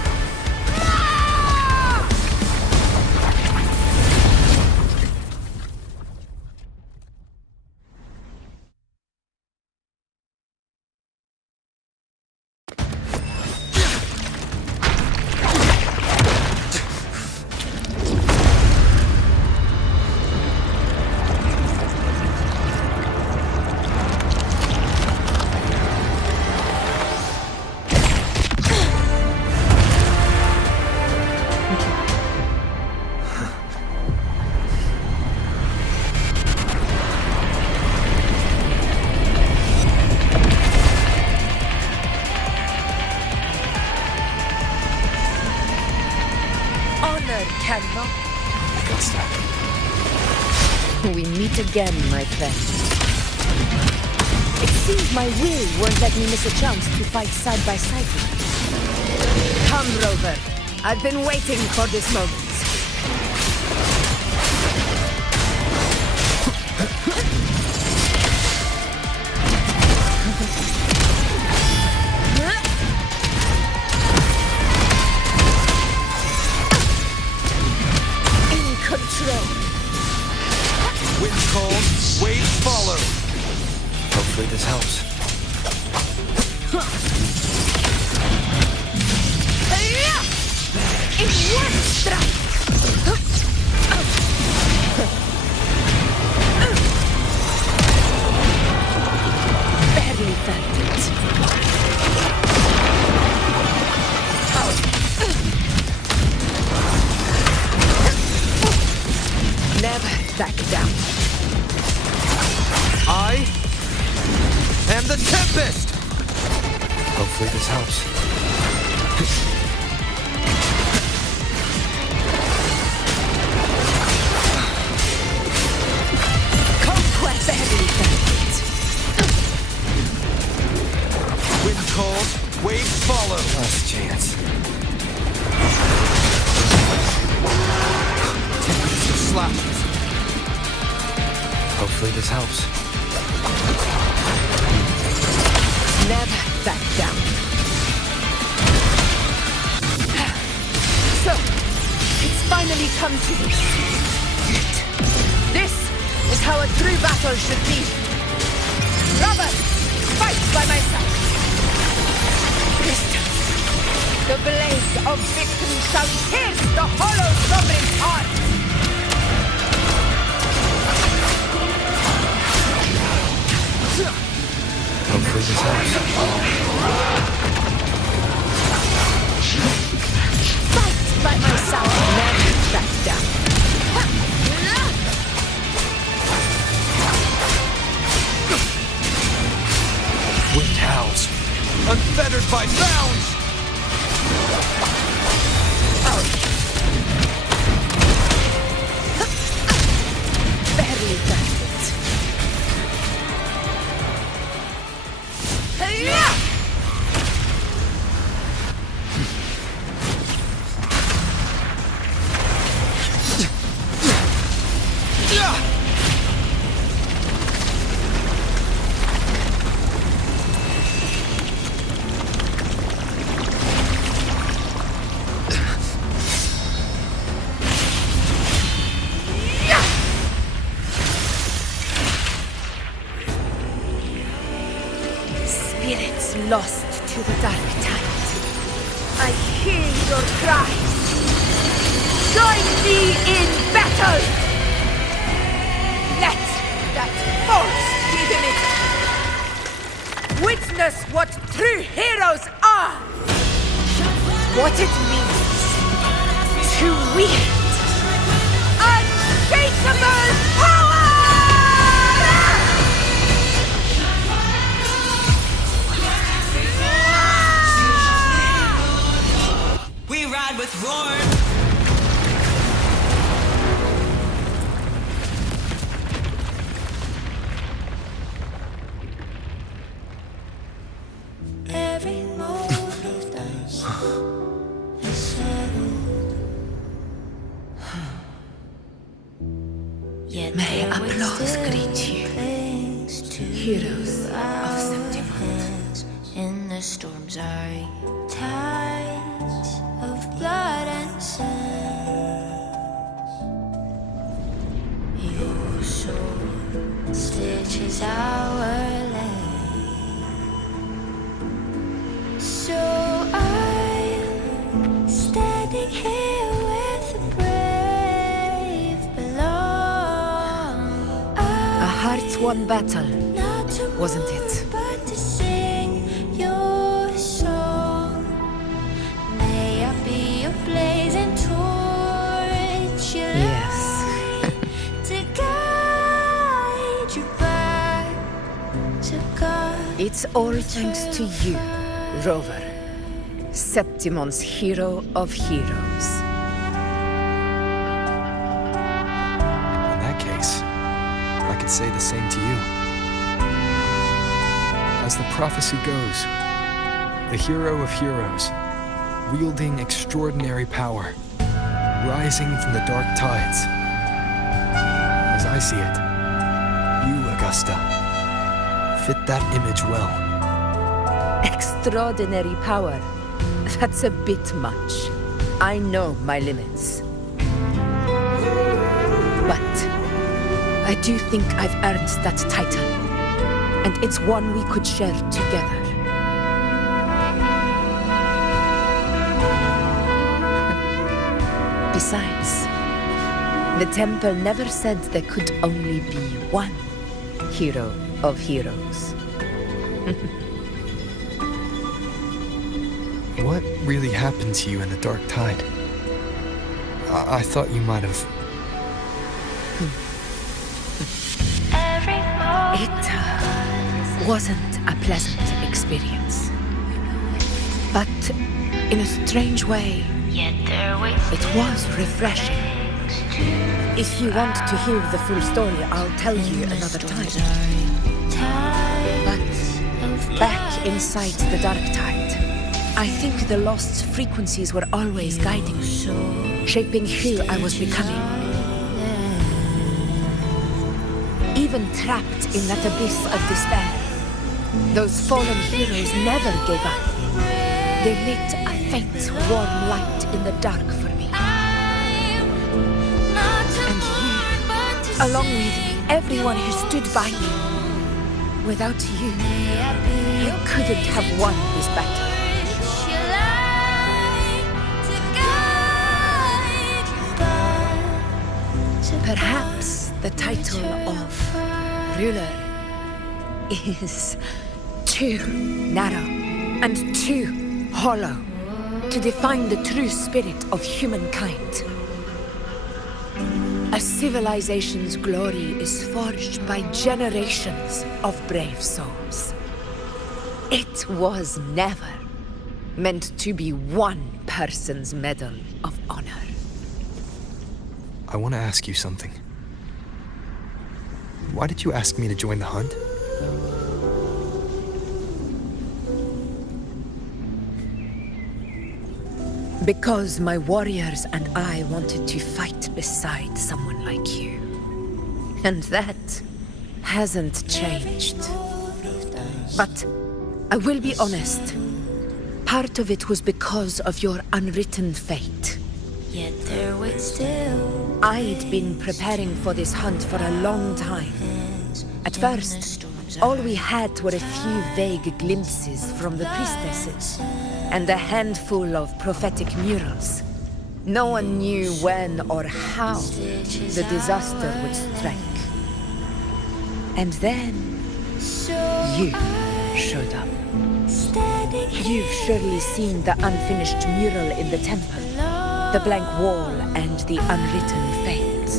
Cannot. Augusta. We meet again, my friend. It seems my will won't let me miss a chance to fight side by side with you. Come, Rover. I've been waiting for this moment. Winds cold, waves follow. Hopefully this helps. In one strike! back down. I am the Tempest! Hopefully this helps. Conquest evident. Wind calls, waves follow. Last chance. Tempest of slashes. Hopefully this helps. Never back down. So, it's finally come to this. This is how a true battle should be. Robert, fight by my side. This time, the blade of victory shall pierce the hollow sovereign's heart. Hopefully this helps. Fight by my side. Never back down. Wind howls, unfettered by bounds! Very perfect. Spirits lost to the dark tide. I hear your cries. Join me in battle! Let that false divinity witness what true heroes are! What it means to wield unshakable power! We ride with roar. Every moment of dance is settled. Yet May there applause still greet you, clings to heroes of our Septimont. hands in the storm's eye. Tides of blood and sand. Your soul stitches our land. So I'm standing here with the brave belong. A heart-won battle, wasn't it? But to sing your song. May I be a blazing torch you Yes. light to guide you back to God. It's all thanks to you, Rover, Septimon's hero of heroes. In that case, I could say the same to you. As the prophecy goes, the hero of heroes, wielding extraordinary power, rising from the dark tides. As I see it, you, Augusta, fit that image well. Extraordinary power. That's a bit much. I know my limits. But I do think I've earned that title. And it's one we could share together. Besides, the temple never said there could only be one hero of heroes. What really happened to you in the dark tide? I thought you might have... It wasn't a pleasant experience. But in a strange way, it was refreshing. If you want to hear the full story, I'll tell you another time. But back inside the dark tide, I think the lost frequencies were always guiding me, shaping who I was becoming. Even trapped in that abyss of despair, those fallen heroes never gave up. They lit a faint, warm light in the dark for me. And you, along with everyone who stood by me. Without you, we couldn't have won this battle. Perhaps the title of ruler is too narrow and too hollow to define the true spirit of humankind. A civilization's glory is forged by generations of brave souls. It was never meant to be one person's medal of honor. I want to ask you something. Why did you ask me to join the hunt? Because my warriors and I wanted to fight beside someone like you. And that hasn't changed. But I will be honest. Part of it was because of your unwritten fate. Yet there waits still. I'd been preparing for this hunt for a long time. At first, all we had were a few vague glimpses from the priestesses, and a handful of prophetic murals. No one knew when or how the disaster would strike. And then, you showed up. You've surely seen the unfinished mural in the temple, the blank wall and the unwritten fate.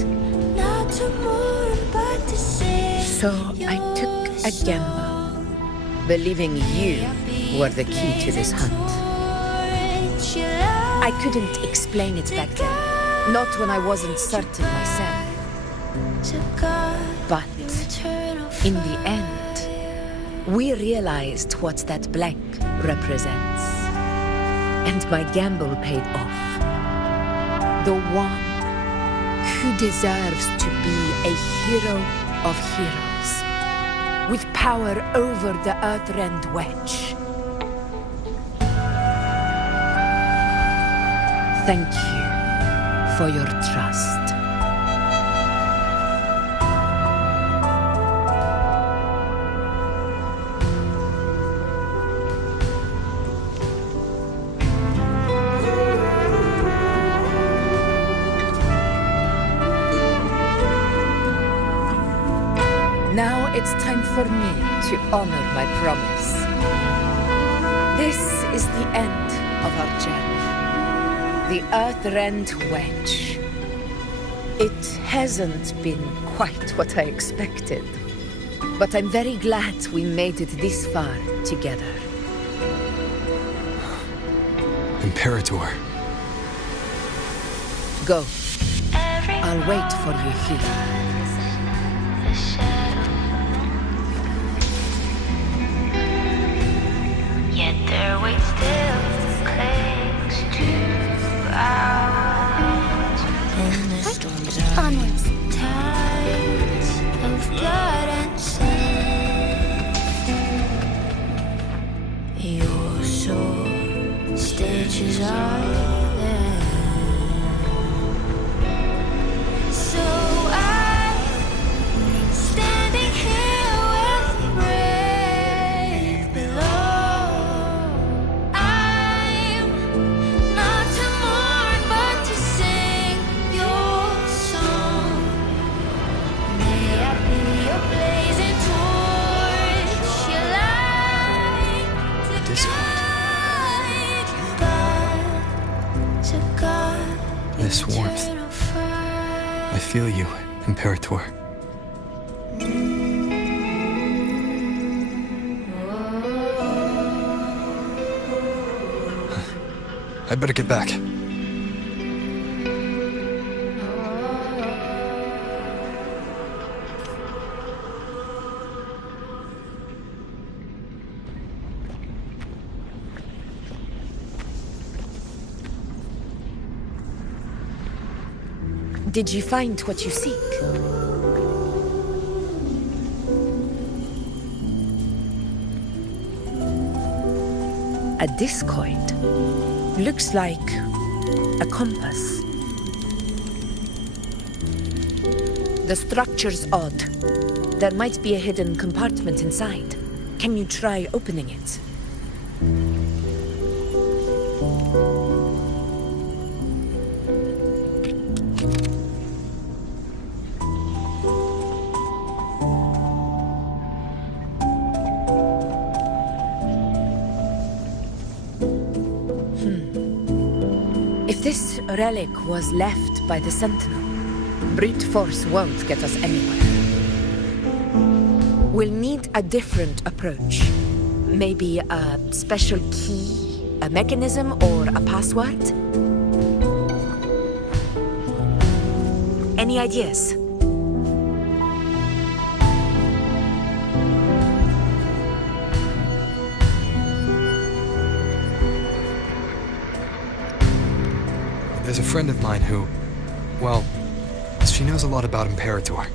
So I took a gamble, believing you were the key to this hunt. I couldn't explain it back then, not when I wasn't certain myself. But in the end, we realized what that blank represents. And my gamble paid off. The one who deserves to be a hero of heroes, with power over the Earthrend Wedge. Thank you for your trust. Now it's time for me to honor my promise. This is the end of our journey. The Earthrend Wedge. It hasn't been quite what I expected, but I'm very glad we made it this far together. Imperator. Go. I'll wait for you here. Yet there waits still clings to ours. And the storms are Onwards. tides of blood and sand. Your sword stitches are there. So I'm standing here with the brave below. I'm not to mourn, but to sing your song. May I be your blazing torch, your light to This guide, to God. This warmth. I feel you, Imperator. I'd better get back. Did you find what you seek? A discoid. Looks like a compass. The structure's odd. There might be a hidden compartment inside. Can you try opening it? If this relic was left by the Sentinel, brute force won't get us anywhere. We'll need a different approach. Maybe a special key, a mechanism, or a password? Any ideas? There's a friend of mine who, well, she knows a lot about Imperator.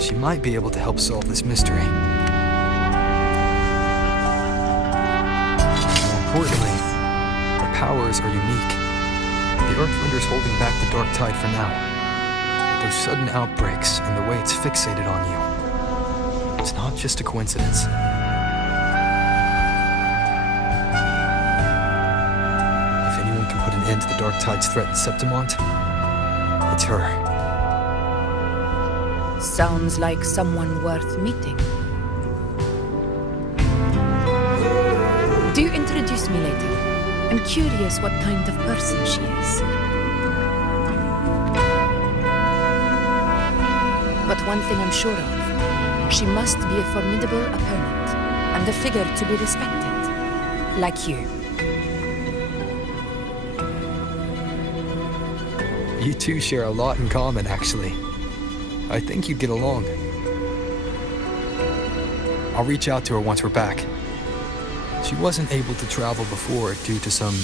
She might be able to help solve this mystery. Importantly, her powers are unique. The Earthrender's holding back the Dark Tide for now. But those sudden outbreaks and the way it's fixated on you, it's not just a coincidence. If anyone can put an end to the Dark Tide's threat in Septimont, it's her. Sounds like someone worth meeting. Do introduce me later. I'm curious what kind of person she is. But one thing I'm sure of, she must be a formidable opponent, and a figure to be respected, like you. You two share a lot in common, actually. I think you'd get along. I'll reach out to her once we're back. She wasn't able to travel before due to some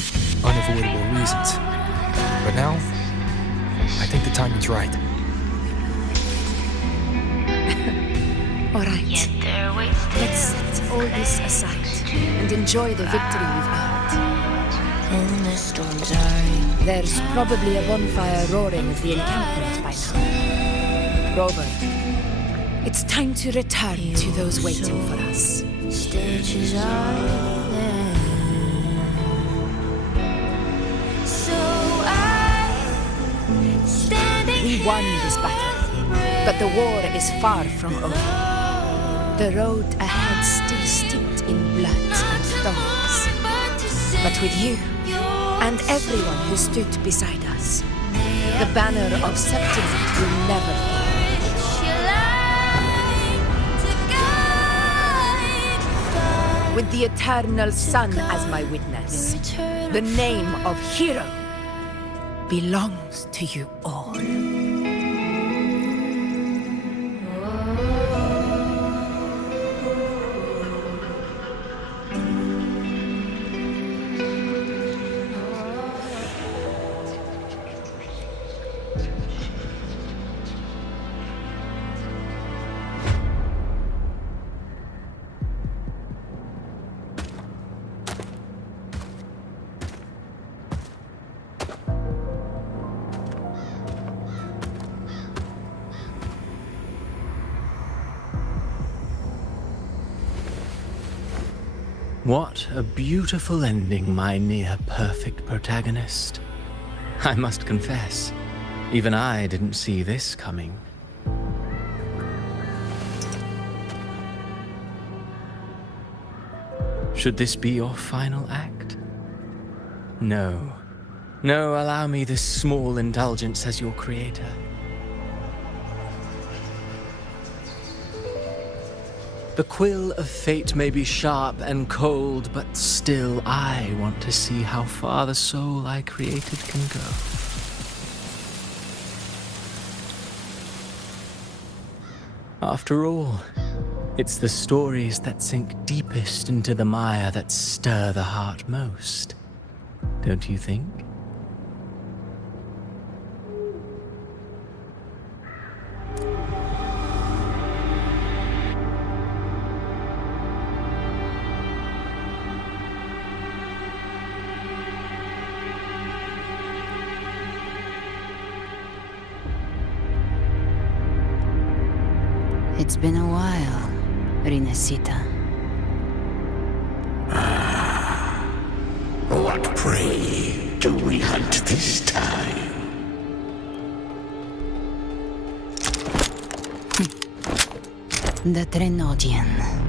unavoidable reasons. But now, I think the timing's right. All right. Let's set all this aside and enjoy the victory we've earned. There's probably a bonfire roaring at the encampment by now. Robert, it's time to return to those waiting for us. Stages We won this battle, but the war is far from over. The road ahead still steeped in blood and thorns. But with you, and everyone who stood beside us, the banner of Septimont will never fall. With the eternal sun as my witness, the name of hero belongs to you all. What a beautiful ending, my near-perfect protagonist. I must confess, even I didn't see this coming. Should this be your final act? No. No, allow me this small indulgence as your creator. The quill of fate may be sharp and cold, but still I want to see how far the soul I created can go. After all, it's the stories that sink deepest into the mire that stir the heart most, don't you think? It's been a while, Rinesita. What prey do we hunt this time? The Trenodian.